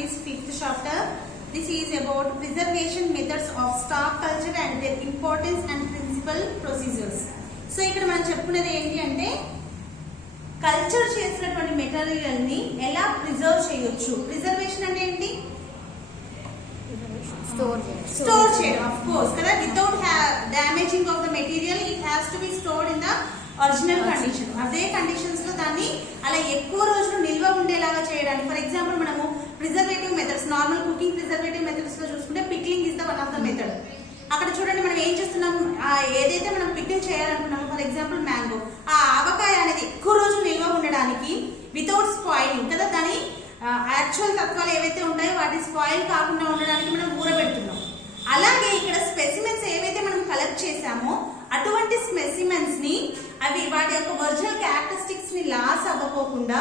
is 5th chapter. This is about preservation methods of stock culture and their importance and principal procedures. So ఇక్కడ మనం చెప్పుకునేది ఏంటి అంటే culture చేసినటువంటి material ని ఎలా ప్రిజర్వ్ చేయొచ్చు. ప్రిజర్వేషన్ అంటే ఏంటి? స్టోర్ చేయడం. ఆఫ్ కోర్స్ కదా, without damaging of the material it has to be stored in the original condition. అదే కండిషన్స్ లో దాన్ని అలా ఎక్కువ రోజులు నిల్వ ఉండేలాగా చేయడానికి. ఫర్ ఎగ్జాంపుల్ మనము preservative methods, normal cooking preservative methods లో చూసుకుంటే pickling is the one of the method. అక్కడ చూడండి మనం ఏం చేస్తున్నాం, ఏదైతే మనం పిక్లింగ్ చేయాలనుకున్నామో ఫర్ ఎగ్జాంపుల్ మ్యాంగో, ఆ ఆవకాయ అనేది ఎక్కువ రోజులు నిల్వ ఉండడానికి వితౌట్ స్పాయిలింగ్ కదా, దాని యాక్చువల్ తత్వాలు ఏవైతే ఉంటాయో వాటి స్పాయిల్ కాకుండా ఉండడానికి మనం ఊరబెడుతున్నాం. అలాగే ఇక్కడ స్పెసిమెన్స్ ఏవైతే మనం కలెక్ట్ చేసామో అటువంటి స్పెసిమెన్స్ ని అవి వాటి యొక్క ఒరిజినల్ క్యారెక్టరిస్టిక్స్ ని లాస్ అవ్వకోకుండా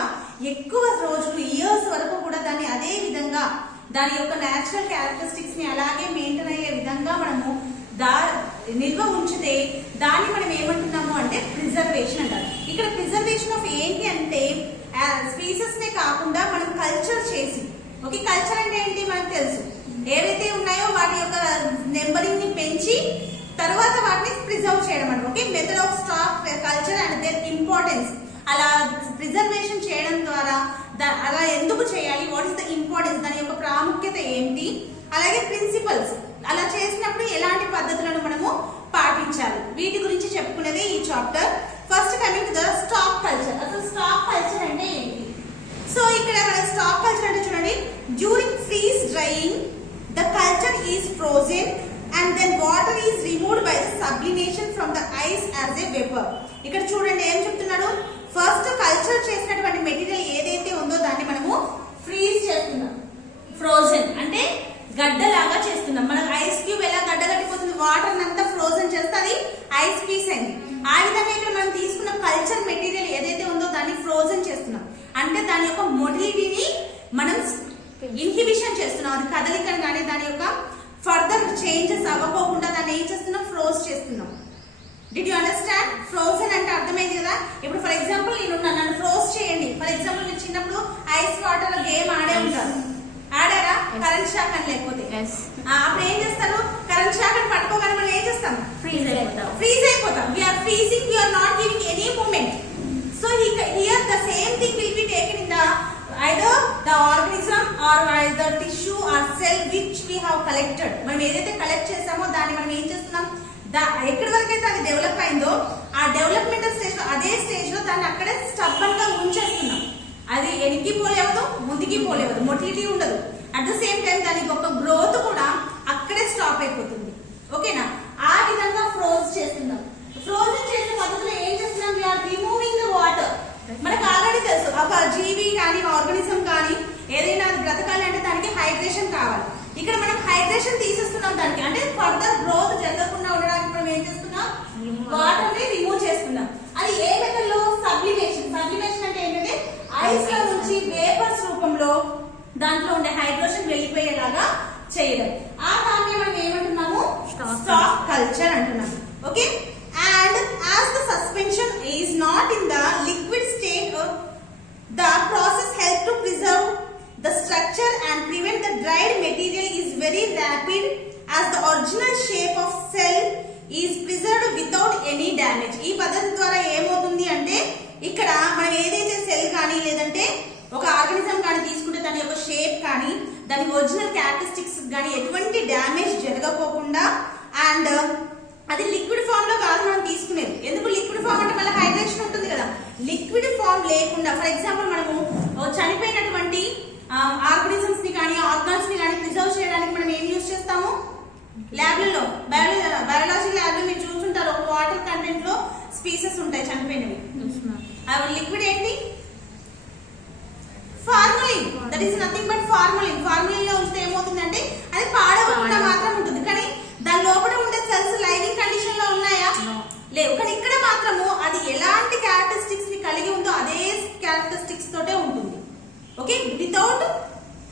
ఎక్కువ రోజులు ఇయర్స్ వరకు కూడా దాన్ని అదే విధంగా దాని యొక్క నేచురల్ క్యారెక్టరిస్టిక్స్ ని అలాగే మెయింటైన్ అయ్యే విధంగా మనము నిల్వ ఉంచితే దాన్ని మనం ఏమంటున్నాము అంటే ప్రిజర్వేషన్ అంటారు. ఇక్కడ ప్రిజర్వేషన్ ఆఫ్ ఏంటి అంటే స్పీసెస్ నే కాకుండా మనం కల్చర్ చేసి, ఓకే కల్చర్ అంటే ఏంటి మనకు తెలుసు, ఏవైతే ఉన్నాయో వాటి యొక్క నెంబరింగ్ ని పెంచి తర్వాత వాటిని ప్రిజర్వ్ చేయడం అంటారు. Okay, method of stock culture and their importance. అలా ప్రిజర్వేషన్ చేయడం ద్వారా అలా ఎందుకు చేయాలి, వాట్ ఇస్ ద ఇంపార్టెన్స్, దాని యొక్క ప్రాముఖ్యత ఏంటి, అలాగే ప్రిన్సిపల్స్, అలా చేసినప్పుడు ఎలాంటి పద్ధతులను మనము పాటించాలి, వీటి గురించి చెప్పుకునేది ఈ chapter. First coming to the stock culture. అసలు స్టాక్ కల్చర్ అంటే ఏంటి? సో ఇక్కడ మన స్టాక్ కల్చర్ అంటే చూడండి, during freeze drying the culture is frozen and then water is removed by the sublimation from the ice as a vapor. ఇక్కడ చూడండి ఏం చెప్తున్నాడు, ఫస్ట్ కల్చర్ చేసినటువంటి మెటీరియల్ ఏదైతే ఉందో దాన్ని మనము ఫ్రీజ్ చేస్తున్నాం. ఫ్రోజన్ అంటే గడ్డలాగా చేస్తున్నాం. మనకు ఐస్ క్యూబ్ ఎలా గడ్డ కట్టిపోతుంది, వాటర్ అంతా ఫ్రోజన్ చేస్తే అది ఐస్ పీస్ అయింది. ఆ విధంగా ఇక్కడ మనం తీసుకున్న కల్చర్ మెటీరియల్ ఏదైతే ఉందో దాన్ని ఫ్రోజన్ చేస్తున్నాం. అంటే దాని యొక్క మొటిలిటీని మనం ఇన్హిబిషన్ చేస్తున్నాం, అది కదలికను కానీ దాని యొక్క ఫర్దర్ చేంజెస్ అవ్వకోకుండా దాన్ని ఏం చేస్తున్నాం, ఫ్రోజ్ చేస్తున్నాం. Did you understand? ఫ్రోజన్ అంటే అర్థమైంది కదా. ఇప్పుడు ఫర్ ఎగ్జాంపుల్ నన్ను ఫ్రోజ్ చేయండి. ఫర్ ఎగ్జాంపుల్ మీరు చిన్నప్పుడు ఐస్ వాటర్ లో గేమ్ ఆడే ఉంటారు, ఆడారా? కరెంట్ షాక్ అని లేకపోతే అప్పుడు ఏం చేస్తారు, కరెంట్ షాక్ అని పట్టుకోగానే మనం ఏం చేస్తాం, ఫ్రీజ్ అయిపోతాం. We are freezing, we are not giving any movement. So here the same thing will be taken in the either the organism or the tissue or cell which we have collected. మనం ఏదైతే collect చేసామో దాన్ని మనం ఏం చేస్తున్నాం, ఎక్కడి వరకు అయితే అది డెవలప్ అయిందో ఆ డెవలప్మెంటల్ స్టేజ్ లో అదే స్టేజ్ లో దాన్ని అక్కడే స్టబ్బన్ గా ఉంచేస్తున్నాం. అది వెనక్కి పోలేవదు, ముందుకి పోలేవదు, మొటిలిటీ ఉండదు. అట్ ద సేమ్ టైం దానికి ఒక గ్రోత్ కూడా అక్కడే స్టాప్ అయిపోతుంది. ఓకేనా? ఆ విధంగా ఫ్రోజ్ చేస్తున్నాం. ఫ్రోజన్ చేసే పద్ధతిలో ఏం చేస్తున్నాం, వీఆర్ రిమూవింగ్ ద వాటర్. మనకు ఆల్రెడీ తెలుసు ఒక జీవి కానీ ఆర్గానిజం కానీ ఏదైనా బ్రతకాలి అంటే దానికి హైడ్రేషన్ కావాలి. ఇక్కడ మనం హైడ్రేషన్ తీసేస్తున్నాం దానికి, అంటే ఫర్దర్ గ్రోత్ జరగకుండా ఉండడానికి మనం ఏం చేస్తున్నాం, వాటర్ ని రిమూవ్ చేస్తున్నాం. అది ఏ మెథడ్ లో? సబ్లిమేషన్. సబ్లిమేషన్ అంటే ఏంటంటే ఐస్ లో నుంచి వేపర్స్ రూపంలో దాంట్లో ఉండే హైడ్రేషన్ వెళ్ళిపోయేలాగా చేయడం. ఆ దాన్ని మనం ఏమంటున్నాము, స్టాక్ కల్చర్ అంటున్నాము. Okay, and as the suspension is not in the liquid state, the process helps to preserve the structure and prevent the dried material is very rapid as the original shape of cell is preserved without any damage. ఈ పద్ధతి ద్వారా ఏమవుతుంది అంటే ఇక్కడ మనం ఏదైతే cell కానీ లేదంటే ఒక ఆర్గానిజం కానీ తీసుకుంటే దాని యొక్క షేప్ కానీ దాని ఒరిజినల్ క్యారెక్టరిస్టిక్స్ కానీ ఎటువంటి డ్యామేజ్ జరగకోకుండా, అండ్ అది లిక్విడ్ ఫామ్ లో కాదు మనం తీసుకునేది. ఎందుకు లిక్విడ్ ఫామ్ అంటే మళ్ళీ హైడ్రేషన్ ఉంటుంది కదా. లిక్విడ్ ఫామ్ లేకుండా ఫర్ ఎగ్జాంపుల్ మనము చనిపోయినటువంటి ఆర్గానిజమ్స్ ని కానీ ఆర్గాన్స్ ని కానీ ప్రిజర్వ్ చేయడానికి మనం ఏం యూజ్ చేస్తాము, ల్యాబ్లలో బయాలజీ ల్యాబ్ లో మీరు చూస్తుంటారు ఒక వాటర్ కంటెంట్ లో స్పీసెస్ ఉంటాయి చనిపోయినవి. అవి లిక్విడ్ ఏంటి, formalin. That is nothing but formalin. Formalin లో ఉంటే ఏమవుతుందంటే అది పాడవకుండా మాత్రం ఉంటుంది, కానీ దాని లోపల ఉండే సెల్స్ లైవింగ్ కండిషన్ లో ఉన్నాయా, లేవు. కానీ ఇక్కడ మాత్రము అది ఎలాంటి క్యారెక్టరిస్టిక్స్ ని కలిగి ఉందో అదే క్యారెక్టరిస్టిక్స్ తోటే ఉంటుంది. Okay, without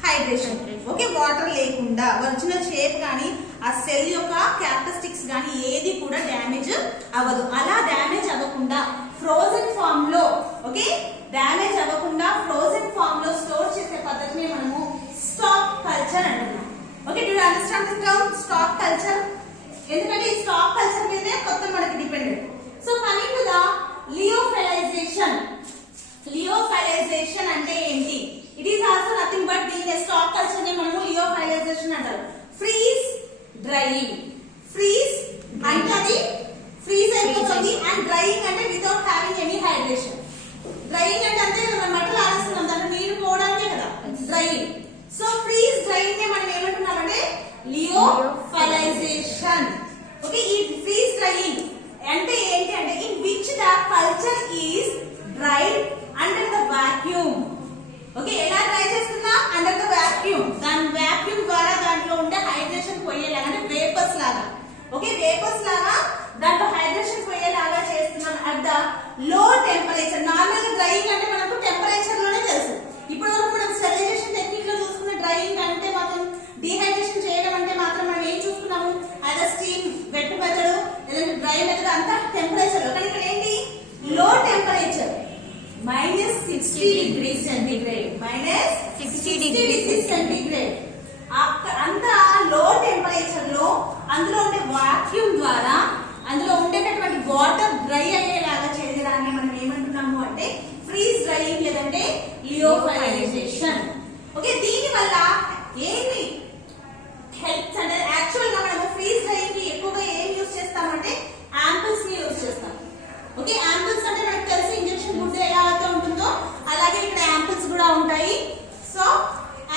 hydration. Okay, water లేకుండా ఒరిజినల్ షేప్ కానీ ఆ సెల్ యొక్క క్యారెక్టరిస్టిక్స్ కానీ ఏది కూడా డ్యామేజ్ అవ్వదు. అలా డ్యామేజ్ అవ్వకుండా ఫ్రోజన్ ఫామ్ లో, ఓకే డ్యామేజ్ అవ్వకుండా ఫ్రోజన్ ఫామ్ లో స్టోర్ చేసే పద్ధతిని మనము స్టాక్ ఓకే వేపర్స్ లాగా దాంట్లో హైడ్రేషన్ పోయేలాగా చేస్తున్నాం at the low temperature. Normal గా డ్రైయింగ్ అంటే మనకు టెంపరేచర్ లోనే తెలుసు. ఇప్పుడు వరకు మనం స్టెరిలైజేషన్ టెక్నిక్ లో చూసుకున్న డ్రైయింగ్ అంటే మాత్రం డిహైడ్రేషన్ చేయడం అంటే మాత్రం మనం ఏం చూసుకున్నాము, అదే స్టీమ్ వెట్ మెథడ్ లేదంటే డ్రై మెథడ్ అంతా టెంపరేచర్ లో. కానీ ఇక్కడ ఏంటి లో temperature -60 degrees centigrade, -60 degrees centigrade. అంత లో టెంపరేచర్ లో అందులో ఉండే వాక్యూమ్ ద్వారా అందులో ఉండేటటువంటి వాటర్ డ్రై అయ్యేలాగా చేయడాన్ని మనం ఏమంటున్నాము అంటే ఫ్రీజ్ డ్రైయింగ్ లేదంటే లియోఫైలైజేషన్. ఓకే దీని వల్ల ఏంటి హెల్ప్స్ అంటే యాక్చువల్ గా మనం ఫ్రీజ్ డ్రైయింగ్ కి ఎక్కువగా ఏం యూజ్ చేస్తామంటే యాంపుల్స్ ని యూజ్ చేస్తాం. ఓకే యాంపుల్స్ అంటే మనకు తెలిసి ఇంజెక్షన్ గుడ్డ ఎలా అయితే ఉంటుందో అలాగే ఇక్కడ యాంపుల్స్ కూడా ఉంటాయి. So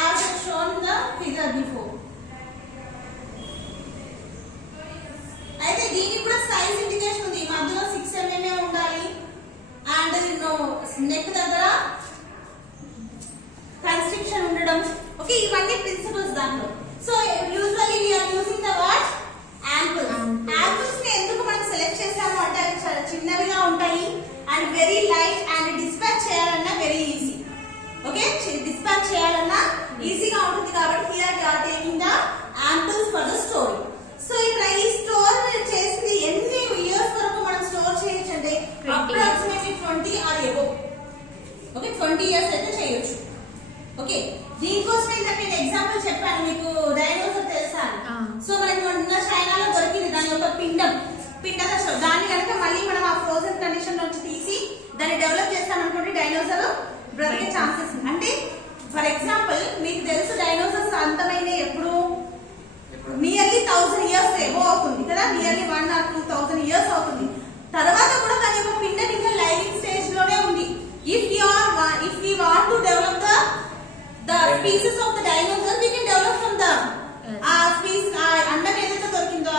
as shown the figure before. అయితే దీనికి కూడా సైజ్ ఇండికేషన్ ఉంది. మధ్యలో 6 mm ఉండాలి అండ్ నెక్ దగ్గర కన్స్ట్రిక్షన్ ఉండడం. ఓకే ఇవన్నీ ప్రిన్సిపల్స్ దాంట్లో. So usually we are using the word ampoules. Ampoules ని ఎందుకు మనం సెలెక్ట్ చేసాము అంటే అవి చాలా చిన్నవిగా ఉంటాయి and very light and dispatch చేయాలన్నా వెరీ ఈజీ. ఓకే డిస్పాచ్ చేయాలన్నా ఈజీగా ఉంటుంది కాబట్టి here we are taking the ampoules for the story. So ఇక్కడ ఈ స్టోర్ చేసింది ఎన్ని ఇయర్స్ వరకు మనం స్టోర్ చేయొచ్చు అంటే approximately 20 or above. Okay 20 years అయితే చేయొచ్చు. ఓకే దీనికోసం ఏంటంటే నేను ఎగ్జాంపుల్ చెప్పాను మీకు డైనోసార్ తెలుసా. సో మనకి మొన్న చైనాలో దొరికింది దాని యొక్క పిండం దాన్ని కనుక మళ్ళీ మనం ఆ ఫ్రోజన్ కండిషన్ నుంచి తీసి దాన్ని డెవలప్ చేస్తామనుకోండి డైనోసార్ బ్రతికే ఛాన్సెస్. అంటే ఫర్ ఎగ్జాంపుల్ మీకు తెలుసు డైనోసార్స్ అంతమైన ఎప్పుడు నియర్లీ 1000 ఇయర్స్ ఏవో అవుతుంది కదా, నియర్లీ 1 or 2000 ఇయర్స్ అవుతుంది. తర్వాత కూడా దాని యొక్క పిండం ఇంకా లైవింగ్ స్టేజ్ లోనే ఉంది. If we want to develop the species of the dinosaur we can develop from the species అండం ఏదైతే దొరికిందో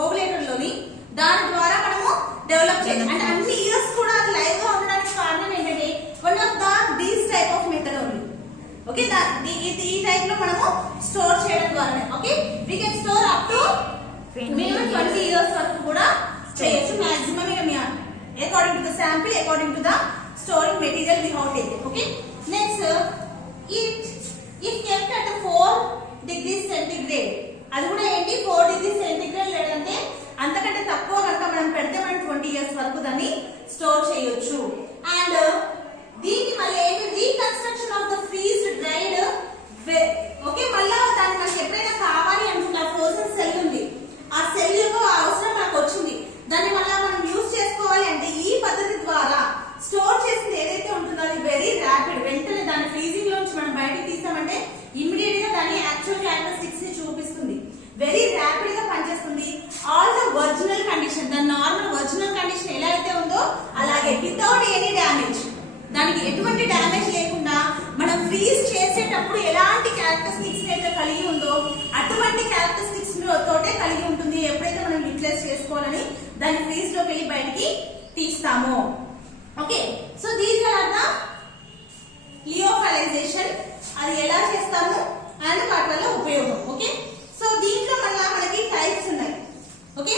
ఓవులేటర్ లోని దాని ద్వారా మనము డెవలప్ చేయాలి. అంటే అన్ని ఇయర్స్ కూడా అది లైవ్ గా ఉండడానికి కారణం ఏంటంటే one of these type of method only. Okay ఈ టైప్ లో మనము స్టోర్ చేయడం ద్వారా okay we can store up to minimum 20 years వరకు కూడా చేయొచ్చు maximum according to the sample according to the storing material we have taken. Okay next if kept at 4 degrees centigrade అది కూడా ఏంటి 4 degrees centigrade లేదంటే అంతకంటే తక్కువ కనుక మనం పెడితే మనం 20 ఇయర్స్ వరకు దాన్ని స్టోర్ చేయొచ్చు. అండ్ దీన్ని మళ్ళీ ఏంటి reconstruction of the freezed dried. Okay మళ్ళీ దాన్ని మనకి ఎప్పుడైనా కావాలి అనుకుంటే ఫ్రోజన్ సెల్ ఉంది, ఆ సెల్ యొక్క అవసరం మనకు వచ్చింది, దాన్ని మళ్ళీ మనం యూజ్ చేసుకోవాలి అంటే ఈ పద్ధతి ద్వారా స్టోర్ చేసింది ఏదైతే ఉంటుందో అది వెరీ ర్యాపిడ్ వెంటనే దాని ఫ్రీజింగ్ లోంచి మనం బయటకు తీస్తామంటే ఇమ్మీడియట్ గా దాని యాక్చువల్ క్యారెక్టరిస్టిక్స్ ని చూపిస్తుంది. వెరీ ర్యాపిడ్ గా పనిచేస్తుంది. ఆల్ ద ఒరిజినల్ కండిషన్ దాని నార్మల్ ఒరిజినల్ కండిషన్ ఎలా అయితే ఉందో అలాగే వితౌట్ ఎనీ డ్యామేజ్, దానికి ఎటువంటి డ్యామేజ్ లేకుండా మనం ఫ్రీజ్ చేసేటప్పుడు ఎలాంటి క్యారెక్టరిస్టిక్స్ అయితే కలిగి ఉందో అటువంటి క్యారెక్టరిస్టిక్స్ తోటే కలిగి ఉంటుంది. ఎప్పుడైతే మనం యూటిలైజ్ చేసుకోవాలని దాన్ని ఫ్రీజ్ లోకి వెళ్ళి బయటికి తీస్తామో. Okay so these are the lyophilization. అది ఎలా చేస్తాము అండ్ వాటి వల్ల ఉపయోగం. ఓకే సో దీంట్లో మళ్ళీ మనకి టైప్స్ ఉన్నాయి. Okay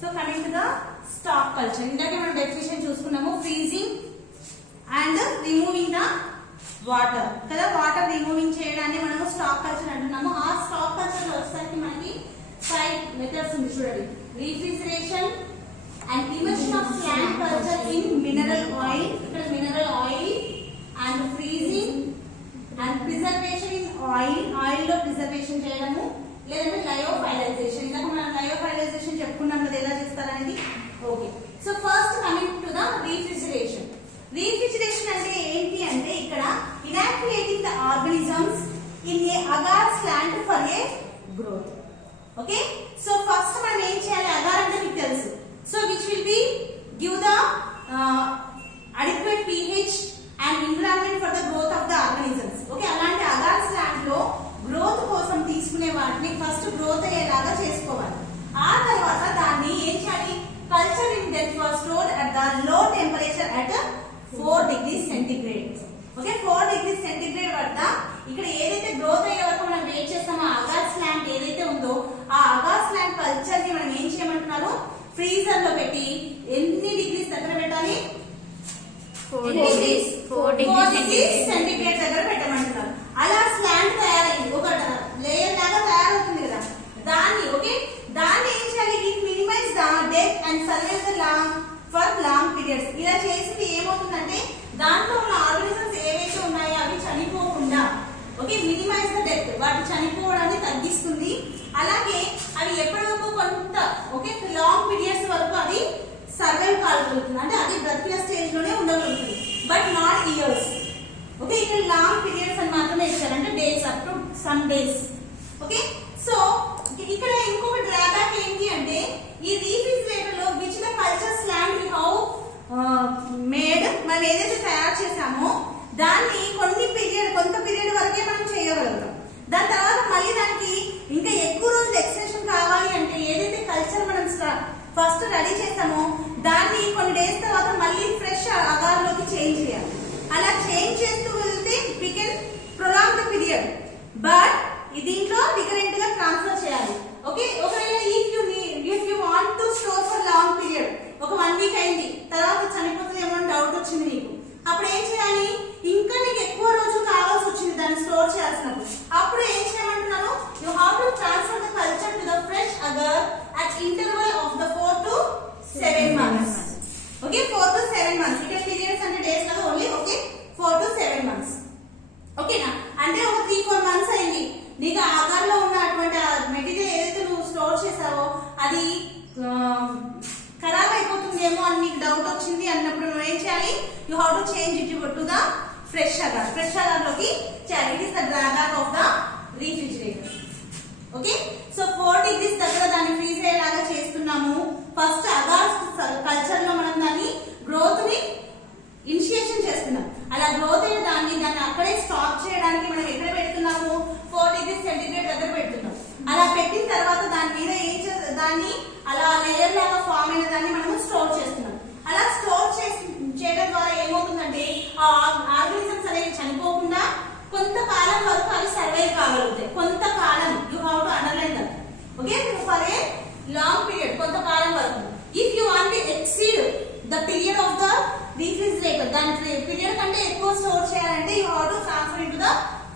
so coming to the stock culture. ఇందాక మనం డెఫినేషన్ చూసుకున్నాము freezing and removing the water కదా. వాటర్ రిమూవింగ్ చేయడాన్ని మనము స్టాక్ కల్చర్ అంటున్నాము. ఆ స్టాక్ కల్చర్ వచ్చేసరికి మనకి 5 మెథడ్స్ ఉంది చూడండి. Refrigeration and immersion of plant culture in mineral oil, ఇక్కడ mineral oil and freezing and preservation in oil లో ప్రిజర్వేషన్ చేయడము లేదంటే లయోఫైలైజేషన్. ఇందాక మనం లయోఫైలైజేషన్ చెప్పుకున్నాం కదా ఎలా చేస్తారనేది. Okay so first coming to the refrigeration. Refrigeration అంటే ఏంటి అంటే ఇక్కడ inoculating the organisms in a agar slant for a growth. Okay so first మనం ఏం చేయాలి, అగార్ అంటే మీకు తెలుసు. So which will be give the adequate pH and environment for the growth of the organisms. Okay అలాంటి agar slant లో growth కోసం తీసుకునే వాటిని ఫస్ట్ గ్రోత్ అయ్యేలాగా చేసుకోవాలి. ఆ తర్వాత దాన్ని ఏం చేయాలి, culture in that was stored at the low temperature at 4 degrees centigrade. Okay 4 degrees centigrade వద్ద ఇక్కడ ఏదైతే గ్రోత్ అయ్యే వరకు మనం వెయిట్ చేస్తామో అగార్ స్లాంట్ ఏదైతే ఉందో ఆ అగార్ స్లాంట్ కల్చర్ ని మనం ఏం చేయమంటున్నారు, ఫ్రీజర్ లో పెట్టి ఎన్ని డిగ్రీస్ దగ్గర పెట్టాలి, 4 degrees సెంటిగ్రేడ్ దగ్గర పెట్టమంటున్నారు. అలా స్లాంట్ తయారైంది, ఒక లేయర్ లాగా తయారవుతుంది కదా, దాన్ని ఓకే దాన్ని ఏం చేయాలి, it minimize the death and survive the long for long periods. ఇలా చేసింది ఏమవుతుందంటే దాంట్లో ఉన్న ఆర్గానిజమ్స్ ఏవైతే ఉన్నాయో అవి చనిపోకుండా ఓకే మినిమైజ్ ద డెత్, వాటి చనిపోవడాన్ని తగ్గిస్తుంది. అలాగే అవి ఎప్పటి వరకు కొంత ఓకే లాంగ్ పీరియడ్స్ వరకు అవి సర్వైవ్ కాగలుగుతుంది, అంటే అది బ్రతికిన స్టేజ్ లోనే ఉండగలుగుతుంది, బట్ నాట్ ఇయర్స్. ఓకే ఇక్కడ లాంగ్ పీరియడ్స్ అని మాత్రమే ఇచ్చారు, అంటే days up to some days. Okay so ఇక్కడ ఇంకొక డ్రాబ్యాక్ ఏంటి అంటే ఈ రీఫ్రిజిరేటర్ లో which the culture slant we how made, మనం ఏదైతే తయారు చేసామో దాన్ని కొంత పీరియడ్ వరకే మనం చేయగలుగుతాం. దాని తర్వాత మళ్ళీ దానికి ఇంకా ఎక్కువ రోజులు ఎక్స్టెన్షన్ కావాలి అంటే ఏదైతే కల్చర్ మనం ఫస్ట్ రెడీ చేస్తామో దాన్ని కొన్ని డేస్ తర్వాత మళ్ళీ ఫ్రెష్ అగార్ లోకి చేంజ్ చేయాలి. అలా చేంజ్ చేస్తూ వెళ్తే we can prolong the period, but దీంట్లో డిఫరెంట్ గా ట్రాన్స్ఫర్ చేయాలి. ఓకే ఒకవేళ if you want to store for long period, ఒక 1 వీక్ అయింది తర్వాత చనిపోతుందేమో అని డౌట్ వచ్చింది నీకు, అప్పుడు ఏం చేయాలి, ఇంకా నీకు ఎక్కువ రోజు కావాల్సి వచ్చింది దాన్ని స్టోర్ చేయాల్సినప్పుడు, అప్పుడు ఏం చేయమంటున్నాను, you have to transfer the culture to the fresh agar at interval of the 4 to 7 months. Okay 4 to 7 months, ఇక్కడ పీరియడ్స్ అంటే డేస్ కదా ఓన్లీ, ఓకే 4 to 7 months. ఓకేనా, అంటే ఒక 3-4 months అయింది నీకు ఆగార్ లో ఉన్న అటువంటి మెటీరియల్ ఏదైతే నువ్వు స్టోర్ చేసావో అది ఖరాబ్ అయిపోతుందేమో అని నీకు డౌట్ వచ్చింది అన్నప్పుడు నువ్వు ఏం చేయాలి, you have to change it to the fresh agar లోకి చేయాలి. It is the drawback of the refrigerator. Okay so 4 degrees దగ్గర దాన్ని ఫ్రీజ్ అయ్యేలాగా చేస్తున్నాము. ఫస్ట్ అగార్ కల్చర్ లో మనం దాన్ని గ్రోత్ ని ఇనిషియేషన్ చేస్తున్నాం. అలా గ్రోత్ అయిన దాన్ని అక్కడే స్టాప్ చేయడానికి మనం ఎక్కడ పెడుతున్నాము, 4 degrees సెంటిగ్రేడ్ దగ్గర పెడుతున్నాం. అలా పెట్టిన తర్వాత దాని మీద దాన్ని అలా లేయర్ లాగా ఫామ్ అయిన దాన్ని మనము స్టోర్ చేస్తున్నాం. అలా స్టోర్ చేయడం ద్వారా ఏమవుతుందంటే ఆ ఆర్గానిజమ్స్ అనేవి చనిపోకుండా కొంతకాలం వరకు అవి సర్వైవ్ కాగలుగుతాయి. కొంతకాలం, you have to underline that. Okay for a long period, కొంతకాలం వరకు. If you want to exceed the period of the refrigerator, దాని పీరియడ్ కంటే ఎక్కువ స్టోర్ చేయాలంటే you have to transfer in to the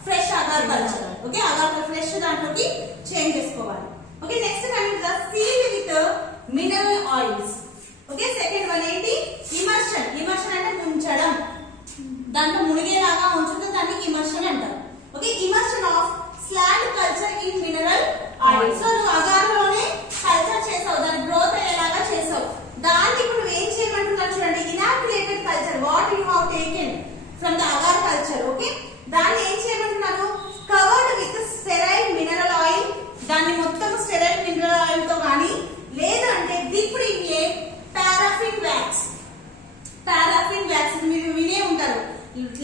fresh agar culture. Okay agar fresh దాంట్లోకి change చేసుకోవాలి. Okay next coming to the seal with mineral oils. Okay second one ఏంటి, immersion. Immersion అంటే ముంచడం, దాంట్లో మునిగేలాగా ఉంచుతే దాన్ని ఇమర్షన్ అంటారు. Okay immersion of slant culture in mineral oil. So నువ్వు agar లోనే culture చేసావు, దాని గ్రోత్ అయ్యేలాగా చేసావు. దాన్ని ఇప్పుడు నువ్వు ఏం చేయమంటున్నారు చూడండి, inoculated culture what you have taken from the agar culture. Okay దాన్ని ఏం చేయమంటున్నాను, covered with sterile mineral oil, దాన్ని మొత్తం స్టెరైల్ మినరల్ ఆయిల్ తో కానీ లేదంటే dipped in a paraffin wax. Paraffin wax మీరు వినే ఉంటారు,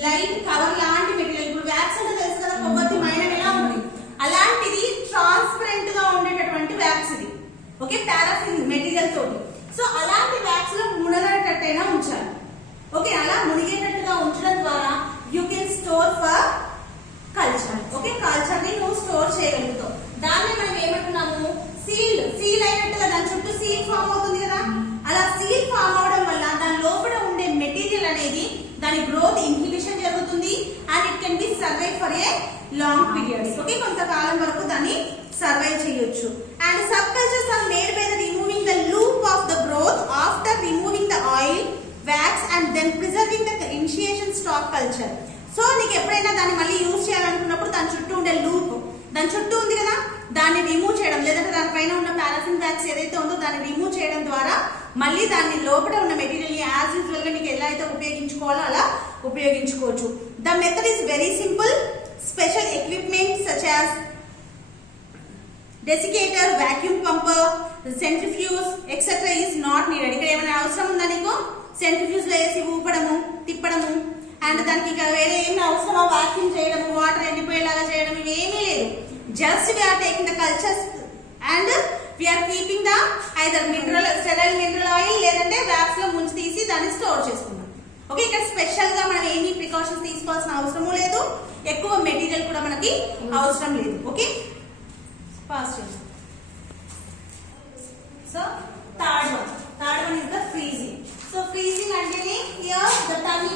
లైట్ కవర్ లాంటి మెటీరియల్. ఇప్పుడు వ్యాక్స్ అంటే తెలుసు కదా, కొబ్బరి మైనం ఎలా ఉంటుంది, అలాంటిది ట్రాన్స్పరెంట్ గా ఉండేటటువంటి వ్యాక్స్ ఇది. ఓకే పారాఫిన్ మెటీరియల్ తోటి. సో అలాంటి వ్యాక్స్ లో మునగేటట్టయినా ఉంచాలి. ఓకే అలా మునిగేటట్టుగా ఉంచడం ద్వారా you can store for culture. Okay culture ని నువ్వు స్టోర్ చేయగలుగుతావు. దాన్ని మనం ఏమంటున్నాము, సీల్ అయినట్టుగా దాని చుట్టూ సీల్ ఫామ్ అవుతుంది కదా, అలా సీల్ ఫామ్ అవడం వల్ల దాని లోపల ఉండే మెటీరియల్ అనేది దాని గ్రోత్ ఇన్హిబిషన్ జరుగుతుంది and it can be survive for a long periods. Okay కొంతకాలం వరకు దాన్ని సర్వైవ్ చేయొచ్చు. And sub cultures are made by the removing the loop of the growth after removing the oil wax and then preserving the initiation stock culture. So నీకు ఎప్పుడైనా దాన్ని మళ్ళీ use చేయాలనుకున్నప్పుడు దాని చుట్టూ ఉండే లూప్, దాని చుట్టూ ఉంది కదా, దాన్ని రిమూవ్ చేయడం, లేదంటే దానిపైన ఉన్న పారాఫిన్ వ్యాక్స్ ఏదైతే ఉందో దాన్ని రిమూవ్ చేయడం ద్వారా మళ్ళీ దాన్ని లోపల ఉన్న మెటీరియల్ ని యాజ్ యూజువల్ గా నీకు ఎలా అయితే ఉపయోగించుకోవాలో అలా ఉపయోగించుకోవచ్చు. The method is very simple. Special equipment such as desiccator, vacuum pumper, centrifuge etcetera is not needed. ఇక్కడ ఏమైనా అవసరం ఉందా నీకు, సెంట్రిఫ్యూజ్ లో వేసి ఊపడము తిప్పడము అండ్ దానికి ఇక వేరే ఏమి అవసరమా, వాక్యూమ్ చేయడము, వాటర్ ఎండిపోయేలాగా చేయడం, ఇవేమీ లేదు. Just we are taking the cultures and we are keeping the either sterile mineral oil లేదంటే వ్యాక్స్ లో ముంచి తీసి దాన్ని స్టోర్ చేసుకున్నాం. ఓకే ఇక్కడ స్పెషల్ గా మనం ఏమీ ప్రికాషన్స్ తీసుకోవాల్సిన అవసరము లేదు. ఎక్కువ మెటీరియల్ కూడా మనకి అవసరం లేదు. Okay, fast. So third one is the freezing. So freezing అంటేనే here the term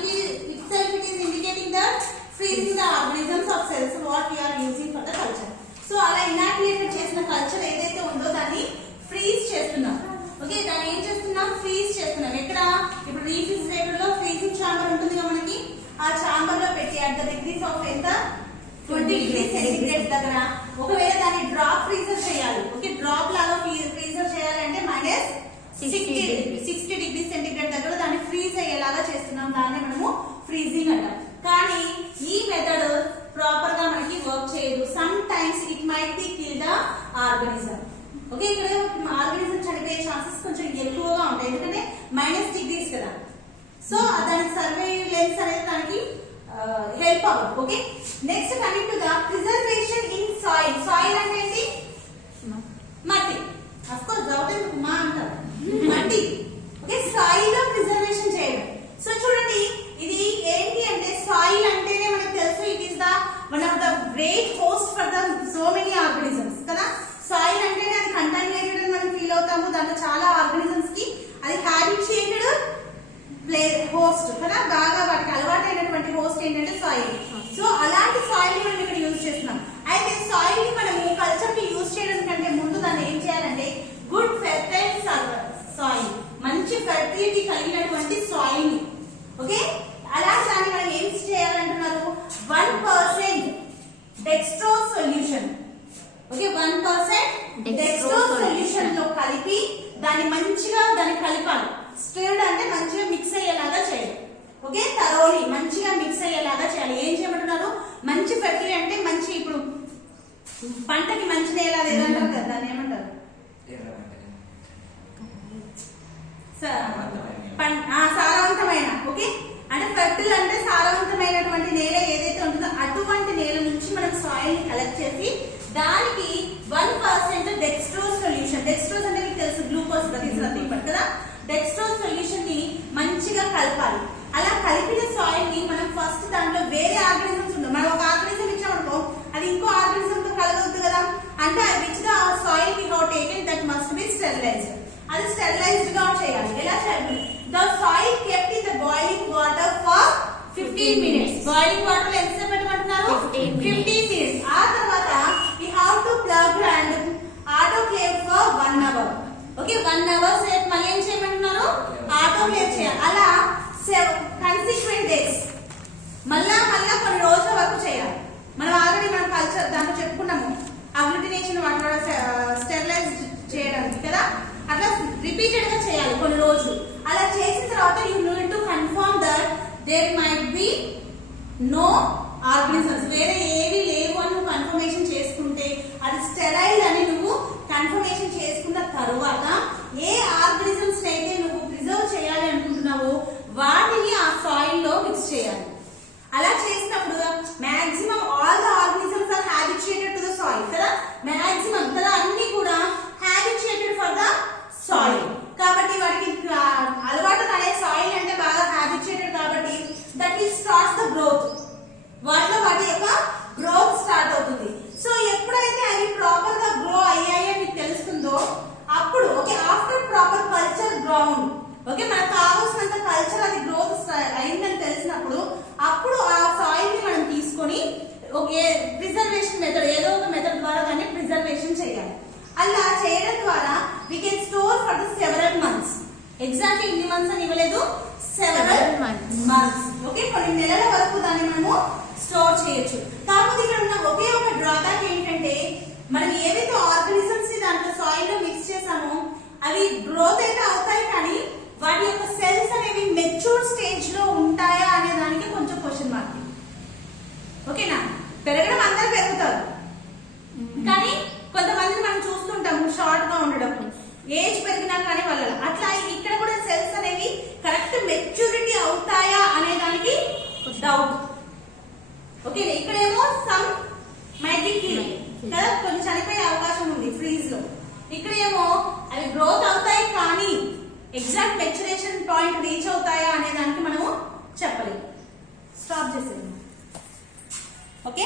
itself it is indicating that freezing the organisms of cells what we are using for the culture. So అలా inactivate చేసిన culture ఏదైతే ఉందో దాన్ని freeze చేస్తున్నాం. Okay, దాన్ని ఏం చేస్తున్నాం? ఫ్రీజ్ చేస్తున్నాం. ఎక్కడ? ఇప్పుడు రీఫ్రిజిరేటర్ లో ఫ్రీజింగ్ ఛాంబర్ ఉంటుంది కదా మనకి, ఆ ఛాంబర్ లో పెట్టి అట్ ద డిగ్రీస్ ఆఫ్ ఎంత 20 degrees సెంటిగ్రేడ్ దగ్గర ఒకవేళ దాన్ని డ్రాప్ ఫ్రీజర్ చేయాలి. ఓకే, డ్రాప్ లాగా ఫ్రీజర్ చేయాలి అంటే -60 degrees సెంటిగ్రేడ్ దగ్గర దాన్ని ఫ్రీజ్ అయ్యేలాగా చేస్తున్నాం. దాన్ని మనము ఫ్రీజింగ్ అంటాం. కానీ ఈ మెథడ్ ప్రాపర్ గా మనకి వర్క్ చేయదు. Some times it might be kill the organism. Okay, ఇక్కడ ఆర్గానిజం చనిపోయే ఛాన్సెస్ కొంచెం ఎక్కువగా ఉంటాయి, ఎందుకంటే -degrees కదా. సో దాని సర్వేలెన్స్ అనేది దానికి హెల్ప్ అవ్వదు. Okay, next coming to the preservation in soil. Soil అంటే ఏంటి? మట్టి. అఫ్ కోర్స్ డౌట్ ఎందుకు మా అంటారు, మట్టి. ఓకే, సాయిల్ లో ప్రిజర్వేషన్ చేయడం. సో చూడండి, ఇది ఏంటి అంటే సాయిల్ అంటేనే మనకు తెలుసు it is the one of the great host for the so many organisms కదా. సాయిల్ అంటేనే అది కంటామినేటెడ్ అని మనం ఫీల్ అవుతాము. దాంట్లో చాలా ఆర్గానిజమ్స్ కి అది హ్యాబిచుయేటెడ్ హోస్ట్ కదా, బాగా వాటికి అలవాటైనటువంటి హోస్ట్ ఏంటంటే సాయిల్. సో అలాంటి సాయిల్ ని మనం ఇక్కడ యూజ్ చేస్తున్నాం. అయితే సాయిల్ ని మనము కల్చర్ కి యూజ్ చేయడం కంటే ముందు దాన్ని ఏం చేయాలంటే గుడ్ ఫెర్టైల్ సాయిల్, మంచి ఫెర్టిలిటీ కలిగినటువంటి సాయిల్ ని. ఓకే, అలా దాన్ని మనం ఏం చేయాలంటున్నారు? 1% dextrose solution. Okay, 1% dextrose solution లో కలిపి దాన్ని మంచిగా దాన్ని కలపాలి. స్టిర్డ్ అంటే మంచిగా మిక్స్ అయ్యేలాగా చేయాలి. ఓకే, థరోలీ మంచిగా మిక్స్ అయ్యేలాగా చేయాలి. ఏం చేయమంటున్నారు? మంచి ఫెర్టిలిటీ అంటే మంచి, ఇప్పుడు పంటకి మంచి నేల ఏదంటారు కదా, దాన్ని ఏమంటారు? సారవంతమైన. ఓకే, అంటే ఫెర్టిల్ అంటే సారవంతమైనటువంటి నేల ఏదైతే ఉంటుందో అటువంటి నేల నుంచి మనం సాయిల్ ని కలెక్ట్ చేసి దానికి 1% డెక్స్ట్రోజ్ సొల్యూషన్. డెక్స్ట్రోజ్ అంటే మీకు తెలుసు, గ్లూకోజ్ కదా. డెక్స్ట్రోజ్ సొల్యూషన్ ని మంచిగా కలపాలి. అలా కలిపిన సాయిల్ ని మనం ఫస్ట్ దాంట్లో వేరే ఆర్గానిజమ్స్ ఉంటాం. మనం ఒక ఆర్గానిజం ఇచ్చామనుకో అది ఇంకో ఆర్గానిజం తో కలగొద్దు కదా. అంటే which the soil we have taken that must be sterilized. అది స్టెరిలైజ్డ్ గా చేయాలి. ఎలా చేయాలి? The soil kept in the boiling water for 15 minutes. Boiling water లో ఎంతసేపు పెట్టమంటున్నారు? 15 minutes. ఆ తర్వాత we have to plug and autoclave for 1 hour. Okay, 1 hour సేపు మళ్ళీ ఏం చేయమంటున్నారు? ఆటోక్లేవ్ చేయాలి. అలా కన్సిక్వెంట్ డేస్ మళ్ళా కొన్ని రోజుల వరకు చేయాలి. మనం ఆల్రెడీ మనం కల్చర్ దాంట్లో చెప్పుకున్నాము, అగ్లూటినేషన్ వాటి స్టెరిలైజ్ చేయడానికి కదా. అట్లా రిపీటెడ్ గా చేయాలి కొన్ని రోజులు. అలా చేసిన తర్వాత you need to confirm that there might be no organisms, వేరే ఏవి లేవు అని నువ్వు కన్ఫర్మేషన్ చేసుకుంటే అది స్టెరైల్ అని నువ్వు కన్ఫర్మేషన్ చేసుకున్న తరువాత ఏ ఆర్గానిజమ్స్ అయితే నువ్వు ప్రిజర్వ్ చేయాలి అనుకుంటున్నావో వాటిని ఆ సాయిల్ లో మిక్స్ చేయాలి. అలా చేసినప్పుడు maximum all the organisms are habituated to the soil కదా. మాక్సిమం కదా అన్ని కూడా హ్యాబిచుయేటెడ్ ఫర్ ద సాయిల్. కాబట్టి వాటికి అలవాటు అనే సాయిల్ అంటే బాగా హ్యాబిచుయేటెడ్ కాబట్టి that will start the growth. వాటిలో వాటి యొక్క గ్రోత్ స్టార్ట్ అవుతుంది. సో ఎప్పుడైతే అవి ప్రాపర్ గా గ్రో అయ్యాయి అని మీకు తెలుస్తుందో అప్పుడు okay, after proper culture ground, okay, మనకు కావాల్సినంత కల్చర్ అది గ్రోత్ అయిందని తెలిసినప్పుడు అప్పుడు ఆ సాయిల్ ని మనం తీసుకొని ఓకే ప్రిజర్వేషన్ మెథడ్ ఏదో ఒక మెథడ్ ద్వారా దాన్ని ప్రిజర్వేషన్ చేయాలి. అలా చేయడం ద్వారా we can store for the several months. Exactly ఇన్ని మంత్స్ అని ఇవ్వలేదు, several months. ఓకే, కొన్ని నెలల వరకు దాన్ని మనము స్టోర్ చేయొచ్చు. కాకపోతే ఇక్కడ ఉన్న ఒకే ఒక డ్రాబ్యాక్ ఏంటంటే మనం ఏవైతే ఆర్గానిజమ్స్ ని దాంట్లో సాయిల్ లో మిక్స్ చేసామో అవి గ్రోత్ అయితే అవుతాయి, కానీ వాటి యొక్క సెల్స్ అనేవి మెచ్యూర్ స్టేజ్ లో ఉంటాయా అనే దానికి కొంచెం క్వశ్చన్ మార్క్. ఓకేనా, పెరగడం అందరూ పెరుగుతారు, కానీ కొంతమందిని మనం చూస్తుంటాము షార్ట్ గా ఉండడం, ఏజ్ పెరిగినా కానీ వాళ్ళ అట్లా ఇక్కడ కూడా సెల్స్ అనేవి కరెక్ట్ మెచ్యూరిటీ అవుతాయా అనే దానికి డౌట్. ఓకే, ఇక్కడేమో సమ్ మైట్ బి కిల్ కదా, కొంచెం చనిపోయే అవకాశం ఉంది ఫ్రీజ్ లో. ఇక్కడేమో అవి గ్రోత్ అవుతాయి కానీ ఎగ్జాక్ట్ మెచ్యురేషన్ పాయింట్ రీచ్ అవుతాయా అనే దానికి మనము చెప్పలేము. స్టాప్ చేసేది. ఓకే.